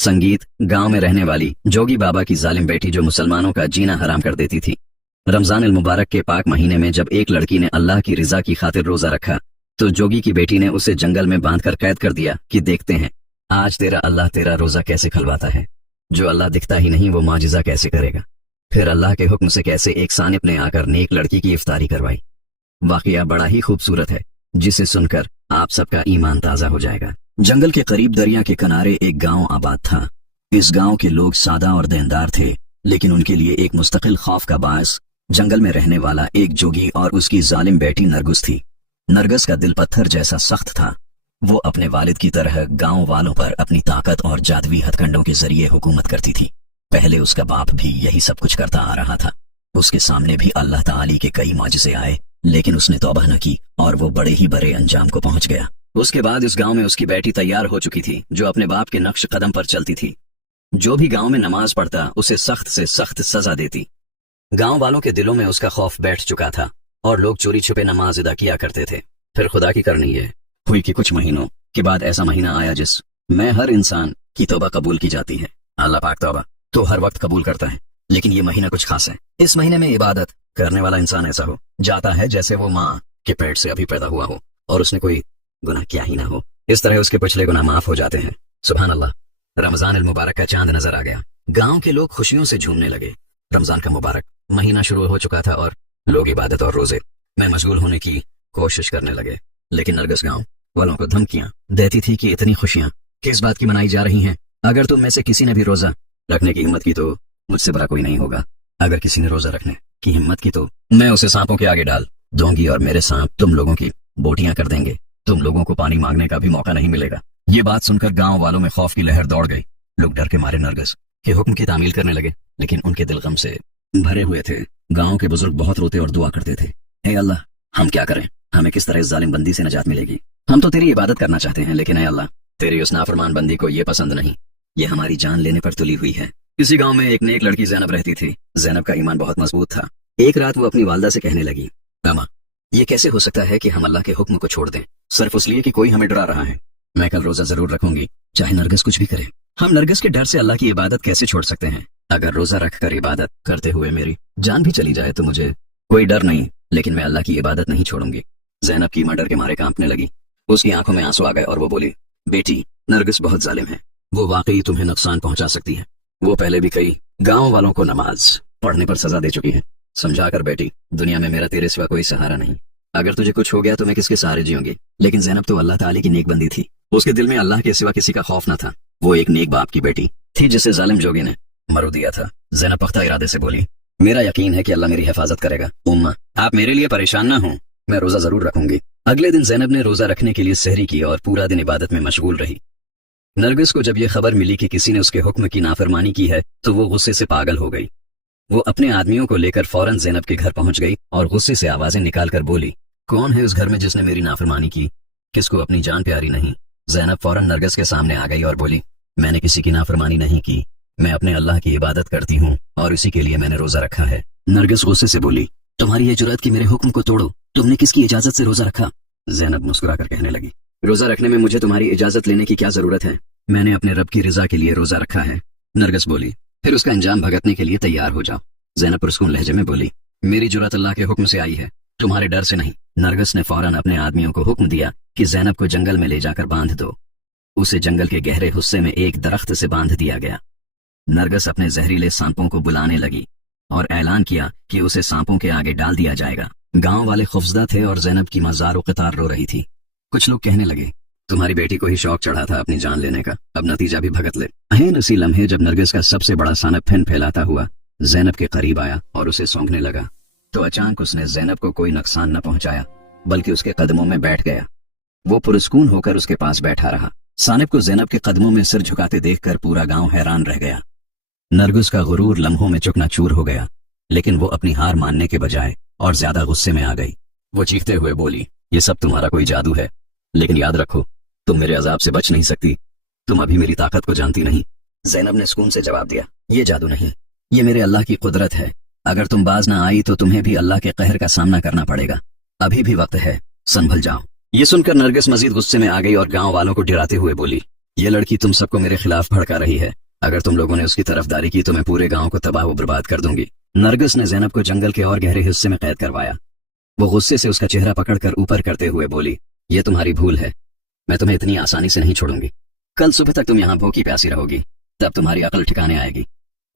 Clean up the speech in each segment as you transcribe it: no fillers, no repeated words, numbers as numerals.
संगीत। गांव में रहने वाली जोगी बाबा की जालिम बेटी जो मुसलमानों का जीना हराम कर देती थी। रमजान अल मुबारक के पाक महीने में जब एक लड़की ने अल्लाह की रिजा की खातिर रोजा रखा तो जोगी की बेटी ने उसे जंगल में बांधकर कैद कर दिया कि देखते हैं आज तेरा अल्लाह तेरा रोजा कैसे खलवाता है। जो अल्लाह दिखता ही नहीं वो माजिजा कैसे करेगा। फिर अल्लाह के हुक्म से कैसे एक सानिप ने आकर नेक लड़की की इफ्तारी करवाई। वाकया बड़ा ही खूबसूरत है जिसे सुनकर आप सबका ईमान ताजा हो जाएगा। जंगल के करीब दरिया के किनारे एक गांव आबाद था। इस गांव के लोग सादा और देनदार थे, लेकिन उनके लिए एक मुस्तकिल खौफ का बायस जंगल में रहने वाला एक जोगी और उसकी जालिम बेटी नरगिस थी। नरगिस का दिल पत्थर जैसा सख्त था। वो अपने वालिद की तरह गांव वालों पर अपनी ताकत और जादुई हथकंडों के जरिए हुकूमत करती थी। पहले उसका बाप भी यही सब कुछ करता आ रहा था। उसके सामने भी अल्लाह ताली के कई माजिज़े आए, लेकिन उसने तौबा न की और वो बड़े ही बड़े अंजाम को पहुंच गया। उसके बाद इस गांव में उसकी बेटी तैयार हो चुकी थी जो अपने बाप के नक्श कदम पर चलती थी। जो भी गांव में नमाज पढ़ता उसे सख्त से सख्त सजा देती। गांव वालों के दिलों में उसका खौफ बैठ चुका था और लोग चोरी छुपे नमाज अदा किया करते थे। फिर खुदा की करनी ये हुई कि कुछ महीनों के बाद ऐसा महीना आया जिस में हर इंसान की तौबा कबूल की जाती है। अल्लाह पाक तौबा तो हर वक्त कबूल करता है, लेकिन ये महीना कुछ खास है। इस महीने में इबादत करने वाला इंसान ऐसा हो जाता है जैसे वो माँ के पेट से अभी पैदा हुआ हो और उसने कोई गुनाह किया ही ना हो। इस तरह उसके पिछले गुनाह माफ हो जाते हैं। सुभान अल्लाह। रमजान अल मुबारक का चांद नजर आ गया। गांव के लोग खुशियों से झूमने लगे। रमजान का मुबारक महीना शुरू हो चुका था और लोग इबादत और रोजे में मशगूल होने की कोशिश करने लगे। लेकिन नरगिस गांव वालों को धमकियां देती थी कि इतनी खुशियां किस बात की मनाई जा रही हैं। अगर तुम में से किसी ने भी रोजा रखने की हिम्मत की तो मुझसे बड़ा कोई नहीं होगा। अगर किसी ने रोजा रखने की हिम्मत की तो मैं उसे सांपों के आगे डाल दूंगी और मेरे सांप तुम लोगों की बोटियां कर देंगे। तुम लोगों को पानी मांगने का भी मौका नहीं मिलेगा। ये बात सुनकर गांव वालों में खौफ की लहर दौड़ गई। लोग डर के मारे नरगिस के हुक्म की तामील करने लगे, लेकिन उनके दिल गम से भरे हुए थे। गांव के बुजुर्ग बहुत रोते और दुआ करते थे, हे अल्लाह हम क्या करें, हमें किस तरह इस जालिम बंदी से नजात मिलेगी। हम तो तेरी इबादत करना चाहते हैं, लेकिन हे अल्लाह तेरी उस नाफरमान बंदी को ये पसंद नहीं। ये हमारी जान लेने पर तुली हुई है। इसी गांव में एक नेक लड़की ज़ैनब रहती थी। ज़ैनब का ईमान बहुत मजबूत था। एक रात वो अपनी वालदा से कहने लगी, अम्मा ये कैसे हो सकता है कि हम अल्लाह के हुक्म को छोड़ दें सिर्फ इसलिए कि कोई हमें डरा रहा है। मैं कल रोजा जरूर रखूंगी चाहे नरगिस कुछ भी करे। हम नरगिस के डर से अल्लाह की इबादत कैसे छोड़ सकते हैं। अगर रोजा रखकर इबादत करते हुए मेरी जान भी चली जाए तो मुझे कोई डर नहीं, लेकिन मैं अल्लाह की इबादत नहीं छोड़ूंगी। ज़ैनब की मां डर के मारे कांपने लगी। उसकी आंखों में आंसू आ गए और वो बोली, बेटी नरगिस बहुत जालिम है। वो वाकई तुम्हें नुकसान पहुंचा सकती है। वो पहले भी कई गांव वालों को नमाज पढ़ने पर सजा दे चुकी है। समझा कर बेटी, दुनिया में मेरा तेरे सिवा कोई सहारा नहीं। अगर तुझे कुछ हो गया तो मैं किसके सहारे जीऊंगी। लेकिन ज़ैनब तो अल्लाह ताली की नेक बंदी थी। उसके दिल में अल्लाह के सिवा किसी का खौफ न था। वो एक नेक बाप की बेटी थी जिसे जालिम जोगी ने मरू दिया था। ज़ैनब पख्ता इरादे से बोली, मेरा यकीन है कि अल्लाह मेरी हिफाजत करेगा। उम्मा आप मेरे लिए परेशान ना हो, मैं रोजा जरूर रखूंगी। अगले दिन ज़ैनब ने रोजा रखने के लिए सहरी की और पूरा दिन इबादत में मशगूल रही। नरगिस को जब यह खबर मिली कि किसी ने उसके हुक्म की नाफरमानी की है तो वो गुस्से से पागल हो गई। वो अपने आदमियों को लेकर फौरन ज़ैनब के घर पहुंच गई और गुस्से से आवाजें निकालकर बोली, कौन है उस घर में जिसने मेरी नाफरमानी की? किसको अपनी जान प्यारी नहीं? ज़ैनब फौरन नरगिस के सामने आ गई और बोली, मैंने किसी की नाफरमानी नहीं की। मैं अपने अल्लाह की इबादत करती हूँ और इसी के लिए मैंने रोजा रखा है। नरगिस गुस्से से बोली, तुम्हारी ये जुर्रत कि मेरे हुक्म को तोड़ो, तुमने किसकी इजाजत से रोजा रखा? ज़ैनब मुस्कुराकर कहने लगी, रोजा रखने में मुझे तुम्हारी इजाजत लेने की क्या जरूरत है? मैंने अपने रब की रिजा के लिए रोजा रखा है। नरगिस बोली, फिर उसका अंजाम भुगतने के लिए तैयार हो जाओ। ज़ैनब पुरस्कून लहजे में बोली, मेरी जुर्रत अल्लाह के हुक्म से आई है, तुम्हारे डर से नहीं। नरगिस ने फौरन अपने आदमियों को हुक्म दिया कि ज़ैनब को जंगल में ले जाकर बांध दो। उसे जंगल के गहरे हिस्से में एक दरख्त से बांध दिया गया। नरगिस अपने जहरीले सांपों को बुलाने लगी और ऐलान किया कि उसे सांपों के आगे डाल दिया जाएगा। गांव वाले खौफजदा थे और ज़ैनब की मज़ार कतार रो रही थी। कुछ लोग कहने लगे, तुम्हारी बेटी को ही शौक चढ़ा था अपनी जान लेने का, अब नतीजा भी भगत ले। अहन उसी लम्हे जब नरगिस का सबसे बड़ा सानब फिन फैलाता हुआ ज़ैनब के करीब आया और उसे सूंघने लगा तो अचानक उसने ज़ैनब को कोई नुकसान न पहुंचाया, बल्कि उसके कदमों में बैठ गया। वो पुरस्कून होकर उसके पास बैठा रहा। सानिब को ज़ैनब के कदमों में सिर झुकाते देखकर पूरा गांव हैरान रह गया। नरगिस का गुरूर लम्हों में चकनाचूर हो गया, लेकिन वो अपनी हार मानने के बजाय और ज्यादा गुस्से में आ गई। वो चीखते हुए बोली, ये सब तुम्हारा कोई जादू है, लेकिन याद रखो तुम मेरे अजाब से बच नहीं सकती। तुम अभी मेरी ताकत को जानती नहीं। ज़ैनब ने सुकून से जवाब दिया, ये जादू नहीं, ये मेरे अल्लाह की कुदरत है। अगर तुम बाज ना आई तो तुम्हें भी अल्लाह के कहर का सामना करना पड़ेगा। अभी भी वक्त है, संभल जाओ। ये सुनकर नरगिस मजीद गुस्से में आ गई और गांव वालों को डराते हुए बोली, ये लड़की तुम सबको मेरे खिलाफ भड़का रही है। अगर तुम लोगों ने उसकी तरफदारी की तो मैं पूरे गांव को तबाह व बर्बाद कर दूंगी। नरगिस ने ज़ैनब को जंगल के और गहरे हिस्से में कैद करवाया। वो गुस्से से उसका चेहरा पकड़कर ऊपर करते हुए बोली, ये तुम्हारी भूल है, मैं तुम्हें इतनी आसानी से नहीं छोड़ूंगी। कल सुबह तक तुम यहाँ भूखी प्यासी रहोगी, तब तुम्हारी अकल ठिकाने आएगी।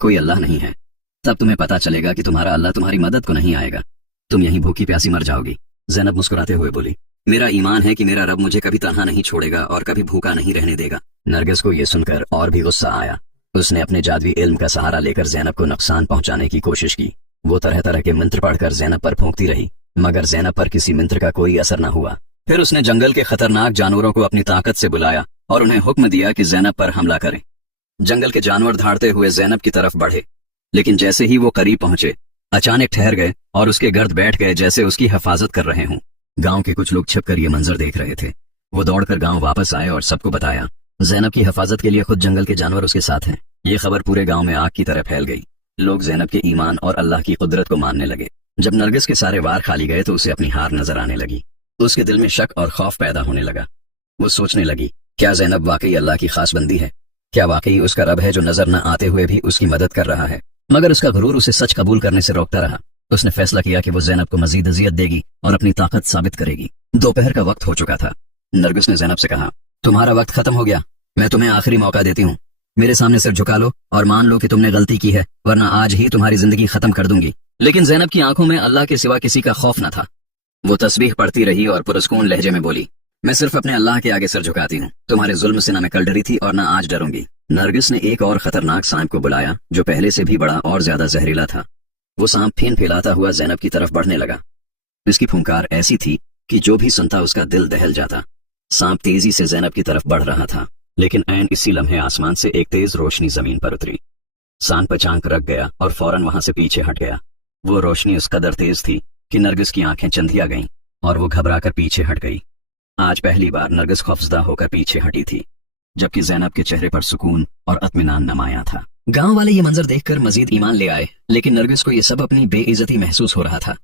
कोई अल्लाह नहीं है, तब तुम्हें पता चलेगा कि तुम्हारा अल्लाह तुम्हारी मदद को नहीं आएगा, तुम यहीं भूखी प्यासी मर जाओगी। ज़ैनब मुस्कुराते हुए बोली, मेरा ईमान है कि मेरा रब मुझे कभी तन्हा नहीं छोड़ेगा और कभी भूखा नहीं रहने देगा। नरगिस को यह सुनकर और भी गुस्सा आया। उसने अपने जादुई इल्म का सहारा लेकर ज़ैनब को नुकसान पहुंचाने की कोशिश की। वो तरह तरह के मंत्र पढ़कर ज़ैनब पर फूंकती रही, मगर ज़ैनब पर किसी मंत्र का कोई असर न हुआ। फिर उसने जंगल के खतरनाक जानवरों को अपनी ताकत से बुलाया और उन्हें हुक्म दिया कि ज़ैनब पर हमला करें। जंगल के जानवर धाड़ते हुए ज़ैनब की तरफ बढ़े, लेकिन जैसे ही वो करीब पहुंचे अचानक ठहर गए और उसके गर्द बैठ गए जैसे उसकी हिफाजत कर रहे हों। गांव के कुछ लोग छिपकर ये मंजर देख रहे थे। वो दौड़कर गांव वापस आए और सबको बताया। ज़ैनब की हिफाजत के लिए खुद जंगल के जानवर उसके साथ हैं। ये खबर पूरे गांव में आग की तरह फैल गई। लोग ज़ैनब के ईमान और अल्लाह की कुदरत को मानने लगे। जब नरगिस के सारे वार खाली गए तो उसे अपनी हार नजर आने लगी। उसके दिल में शक और खौफ पैदा होने लगा। वो सोचने लगी, क्या ज़ैनब वाकई अल्लाह की खास बंदी है? क्या वाकई उसका रब है जो नजर न आते हुए भी उसकी मदद कर रहा है? मगर उसका गुरूर उसे सच कबूल करने से रोकता रहा। उसने फैसला किया कि वो ज़ैनब को मजीद अजियत देगी और अपनी ताकत साबित करेगी। दोपहर का वक्त हो चुका था। नरगिस ने ज़ैनब से कहा, तुम्हारा वक्त खत्म हो गया, मैं तुम्हें आखिरी मौका देती हूँ। मेरे सामने सिर झुका लो और मान लो कि तुमने गलती की है, वरना आज ही तुम्हारी जिंदगी खत्म कर दूंगी। लेकिन ज़ैनब की आंखों में अल्लाह के सिवा किसी का खौफ न था। वो तस्बीह पढ़ती रही और पुरस्कून लहजे में बोली, मैं सिर्फ अपने अल्लाह के आगे सिर झुकाती हूँ। तुम्हारे जुल्म से न मैं कल डरी थी और न आज डरूंगी। नरगिस ने एक और खतरनाक सांप को बुलाया जो पहले से भी बड़ा और ज्यादा जहरीला था। वो सांप फेन फैलाता हुआ ज़ैनब की तरफ बढ़ने लगा। इसकी फुंकार ऐसी थी कि जो भी सुनता उसका दिल दहल जाता। सांप तेजी से ज़ैनब की तरफ बढ़ रहा था, लेकिन ऐन इसी लम्हे आसमान से एक तेज रोशनी जमीन पर उतरी। सांप अचानक रख गया और फौरन वहां से पीछे हट गया। वो रोशनी उस कदर तेज थी कि नरगिस की आंखें चंधिया गईं और वो घबराकर पीछे हट गई। आज पहली बार नरगिस खौफजदा होकर पीछे हटी थी, जबकि ज़ैनब के चेहरे पर सुकून और इत्मीनान नमाया था। गांव वाले ये मंजर देखकर मजीद ईमान ले आए, लेकिन नरगिस को ये सब अपनी बेइज्जती महसूस हो रहा था।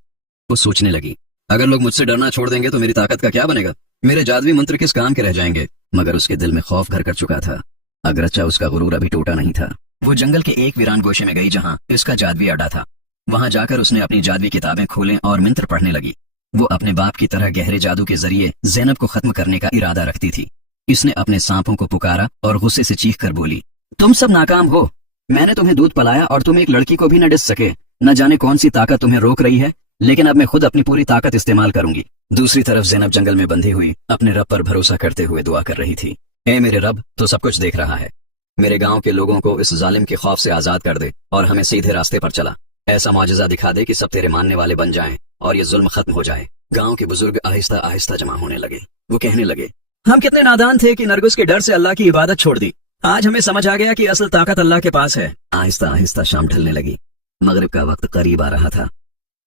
वो सोचने लगी, अगर लोग मुझसे डरना छोड़ देंगे तो मेरी ताकत का क्या बनेगा? मेरे जादुई मंत्र किस काम के रह जाएंगे? मगर उसके दिल में खौफ घर कर चुका था। अगरचा उसका गुरूर अभी टूटा नहीं था। वो जंगल के एक वीरान गोशे में गई जहाँ इसका जादुई अड्डा था। वहां जाकर उसने अपनी जादुई किताबें खोलें और मंत्र पढ़ने लगी। वो अपने बाप की तरह गहरे जादू के जरिए ज़ैनब को खत्म करने का इरादा रखती थी। इसने अपने सांपों को पुकारा और गुस्से से चीख कर बोली, तुम सब नाकाम हो। मैंने तुम्हें दूध पिलाया और तुम एक लड़की को भी न डिस सके। न जाने कौन सी ताकत तुम्हें रोक रही है, लेकिन अब मैं खुद अपनी पूरी ताकत इस्तेमाल करूंगी। दूसरी तरफ ज़ैनब जंगल में बंधी हुई अपने रब पर भरोसा करते हुए दुआ कर रही थी, ऐ मेरे रब, तो सब कुछ देख रहा है। मेरे गांव के लोगों को इस जालिम के खौफ से आजाद कर दे और हमें सीधे रास्ते पर चला। ऐसा मौजज़ा दिखा दे कि सब तेरे मानने वाले बन जाएं और ये जुल्म खत्म हो जाए। गांव के बुजुर्ग आहिस्ता आहिस्ता जमा होने लगे। वो कहने लगे, हम कितने नादान थे कि नरगिस के डर से अल्लाह की इबादत छोड़ दी। आज हमें समझ आ गया कि असल ताकत अल्लाह के पास है। आहिस्ता आहिस्ता शाम ढलने लगी। मगरिब का वक्त करीब आ रहा था।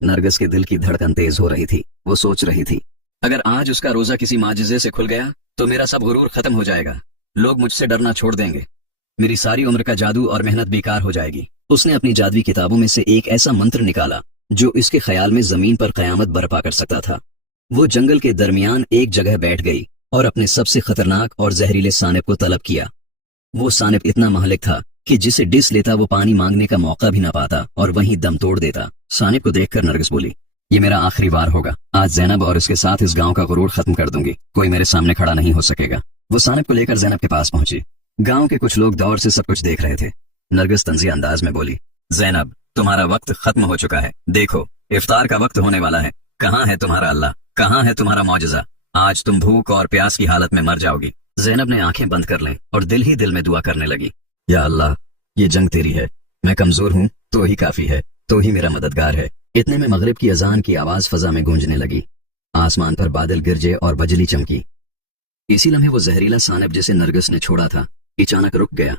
नरगिस के दिल की धड़कन तेज हो रही थी। वो सोच रही थी, अगर आज उसका रोजा किसी माजिज़े से खुल गया तो मेरा सब गुरूर खत्म हो जाएगा। लोग मुझसे डरना छोड़ देंगे। मेरी सारी उम्र का जादू और मेहनत बेकार हो जाएगी। उसने अपनी जादुई किताबों में से एक ऐसा मंत्र निकाला जो इसके ख्याल में जमीन पर कयामत बर्पा कर सकता था। वो जंगल के दरमियान एक जगह बैठ गई और अपने सबसे खतरनाक और जहरीले सानिब को तलब किया। वो सानिब इतना महलिक था कि जिसे डिस लेता वो पानी मांगने का मौका भी न पाता और वहीं दम तोड़ देता। सानिब को देखकर नरगिस बोली, ये मेरा आखिरी वार होगा। आज ज़ैनब और इसके साथ इस गांव का गुरूर खत्म कर दूंगी। कोई मेरे सामने खड़ा नहीं हो सकेगा। वो सानिब को लेकर ज़ैनब के पास पहुंची। गांव के कुछ लोग दौर से सब कुछ देख रहे थे। नरगिस तंज़िया अंदाज में बोली, ज़ैनब, तुम्हारा वक्त खत्म हो चुका है। देखो, इफ्तार का वक्त होने वाला है। कहाँ है तुम्हारा अल्लाह? कहाँ है तुम्हारा मौजज़ा? आज तुम भूख और प्यास की हालत में मर जाओगी। ज़ैनब ने आंखें बंद कर लें और दिल ही दिल में दुआ करने लगी, या अल्लाह, ये जंग तेरी है। मैं कमजोर हूँ, तो ही काफी है, तो ही मेरा मददगार है। इतने में मगरिब की अजान की आवाज फजा में गूंजने लगी। आसमान पर बादल गिरजे और बजली चमकी। इसी लम्हे वो जहरीला सानिब जिसे नरगिस ने छोड़ा था अचानक रुक गया।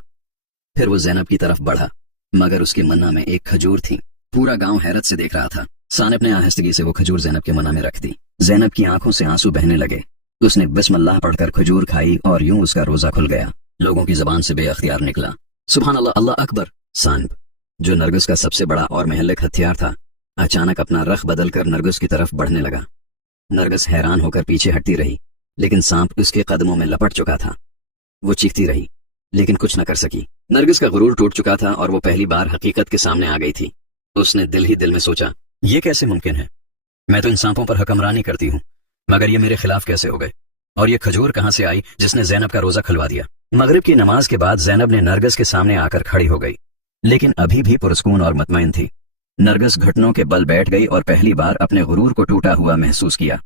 फिर वो ज़ैनब की तरफ बढ़ा, मगर उसके मन्ना में एक खजूर थी। पूरा गांव हैरत से देख रहा था। सानिब ने आहिस्तगी से वो खजूर ज़ैनब के मन्ना में रख दी। ज़ैनब की आंखों से आंसू बहने लगे। उसने बिस्मिल्लाह पढ़कर खजूर खाई और यूं उसका रोजा खुल गया। लोगों की जबान से बेअख्तियार निकला, सुभान अल्लाह, अल्लाह अकबर। सानिब, जो नरगिस का सबसे बड़ा और महलिक हथियार था, अचानक अपना रख बदलकर नरगिस की तरफ बढ़ने लगा। नरगिस हैरान होकर पीछे हटती रही, लेकिन सांप उसके कदमों में लपट चुका था। वो चीखती रही लेकिन कुछ न कर सकी। नरगिस का गुरूर टूट चुका था और वो पहली बार हकीकत के सामने आ गई थी। उसने दिल ही दिल में सोचा, ये कैसे मुमकिन है? मैं तो इन सांपों पर हुक्मरानी करती हूँ, मगर ये मेरे खिलाफ कैसे हो गए? और ये खजूर कहाँ से आई जिसने ज़ैनब का रोजा खुलवा दिया? मगरिब की नमाज के बाद ज़ैनब ने नरगिस के सामने आकर खड़ी हो गई, लेकिन अभी भी पुरस्कून और मुतमईन थी। नरगिस घुटनों के बल बैठ गई और पहली बार अपने गुरूर को टूटा हुआ महसूस किया।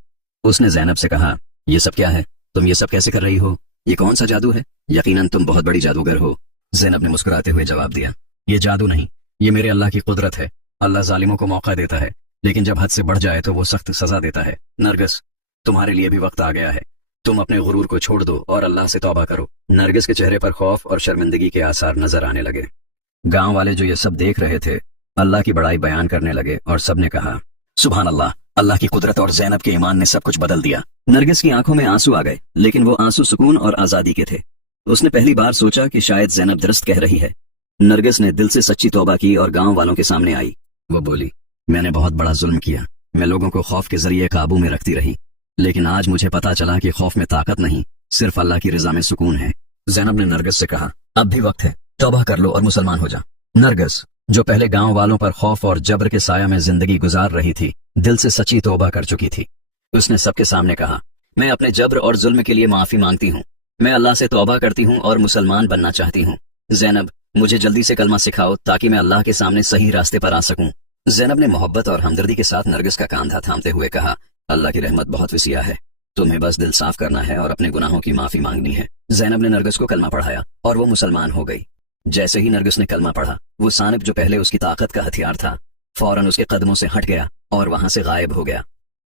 उसने ज़ैनब से कहा, ये सब क्या है? तुम ये सब कैसे कर रही हो? ये कौन सा जादू है? यकीनन तुम बहुत बड़ी जादूगर हो। ज़ैनब ने मुस्कुराते हुए जवाब दिया, ये जादू नहीं, ये मेरे अल्लाह की कुदरत है। अल्लाह जालिमों को मौका देता है, लेकिन जब हद से बढ़ जाए तो वो सख्त सजा देता है। नरगिस, तुम्हारे लिए भी वक्त आ गया है। तुम अपने गुरूर को छोड़ दो और अल्लाह से तौबा करो। नरगिस के चेहरे पर खौफ और शर्मिंदगी के आसार नजर आने लगे। गांव वाले जो ये सब देख रहे थे अल्लाह की बड़ाई बयान करने लगे और सबने कहा, सुभान अल्लाह, अल्लाह की कुदरत और ज़ैनब के ईमान ने सब कुछ बदल दिया। नरगिस की आंखों में आंसू आ गए, लेकिन वो आंसू सुकून और आजादी के थे। उसने पहली बार सोचा कि शायद ज़ैनब दुरुस्त कह रही है। नरगिस ने दिल से सच्ची तौबा की और गांव वालों के सामने आई। वो बोली, मैंने बहुत बड़ा जुल्म किया। मैं लोगों को खौफ के जरिए काबू में रखती रही, लेकिन आज मुझे पता चला कि खौफ में ताकत नहीं, सिर्फ अल्लाह की रजा में सुकून है। ज़ैनब ने नरगिस से कहा, अब भी वक्त है, तौबा कर लो और मुसलमान हो जा। नरगिस, जो पहले गांव वालों पर खौफ और जबर के साया में जिंदगी गुजार रही थी, दिल से सच्ची तौबा कर चुकी थी। उसने सबके सामने कहा, मैं अपने जबर और जुल्म के लिए माफी मांगती हूँ। मैं अल्लाह से तौबा करती हूँ और मुसलमान बनना चाहती हूँ। ज़ैनब, मुझे जल्दी से कलमा सिखाओ ताकि मैं अल्लाह के सामने सही रास्ते पर आ सकूं। ज़ैनब ने मोहब्बत और हमदर्दी के साथ नरगिस का कांधा थामते हुए कहा, अल्लाह की रहमत बहुत विसिया है, तुम्हें बस दिल साफ करना है और अपने गुनाहों की माफी मांगनी है। ज़ैनब ने नरगिस को कलमा पढ़ाया और वो मुसलमान हो गई। जैसे ही नरगिस ने कलमा पढ़ा, वो सानिब जो पहले उसकी ताकत का हथियार था, फौरन उसके कदमों से हट गया और वहां से गायब हो गया।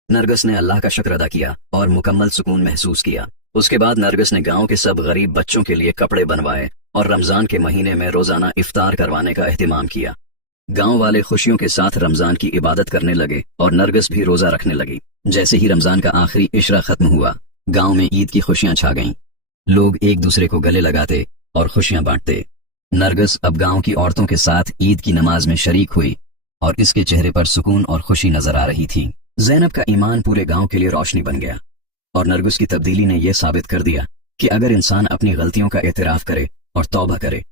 नरगिस ने अल्लाह का शुक्र अदा किया और मुकम्मल सुकून महसूस किया। उसके बाद नरगिस ने गांव के सब गरीब बच्चों के लिए कपड़े बनवाए और रमजान के महीने में रोजाना इफ्तार करवाने का एहतिमाम किया। गांव वाले खुशियों के साथ रमजान की इबादत करने लगे और नरगिस भी रोजा रखने लगी। जैसे ही रमजान का आखिरी इशरा खत्म हुआ, गांव में ईद की खुशियां छा गईं। लोग एक दूसरे को गले लगाते और खुशियां बांटते। नरगिस अब गांव की औरतों के साथ ईद की नमाज में शरीक हुई और इसके चेहरे पर सुकून और खुशी नजर आ रही थी। ज़ैनब का ईमान पूरे गांव के लिए रोशनी बन गया और नरगिस की तब्दीली ने यह साबित कर दिया कि अगर इंसान अपनी गलतियों का एतराफ करे और तौबा करे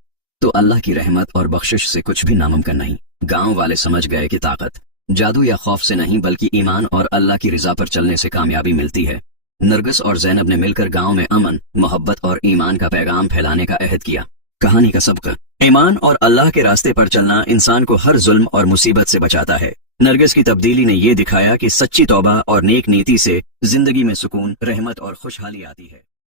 तो अल्लाह की रहमत और बख्शिश से कुछ भी नामुमकिन नहीं। गांव वाले समझ गए कि ताकत जादू या खौफ से नहीं बल्कि ईमान और अल्लाह की रिजा पर चलने से कामयाबी मिलती है। नरगिस और ज़ैनब ने मिलकर गांव में अमन, मोहब्बत और ईमान का पैगाम फैलाने का अहद किया। कहानी का सबक, ईमान और अल्लाह के रास्ते पर चलना इंसान को हर जुल्म और मुसीबत से बचाता है। नरगिस की तब्दीली ने यह दिखाया कि सच्ची तौबा और नेक नीति से जिंदगी में सुकून, रहमत और खुशहाली आती है।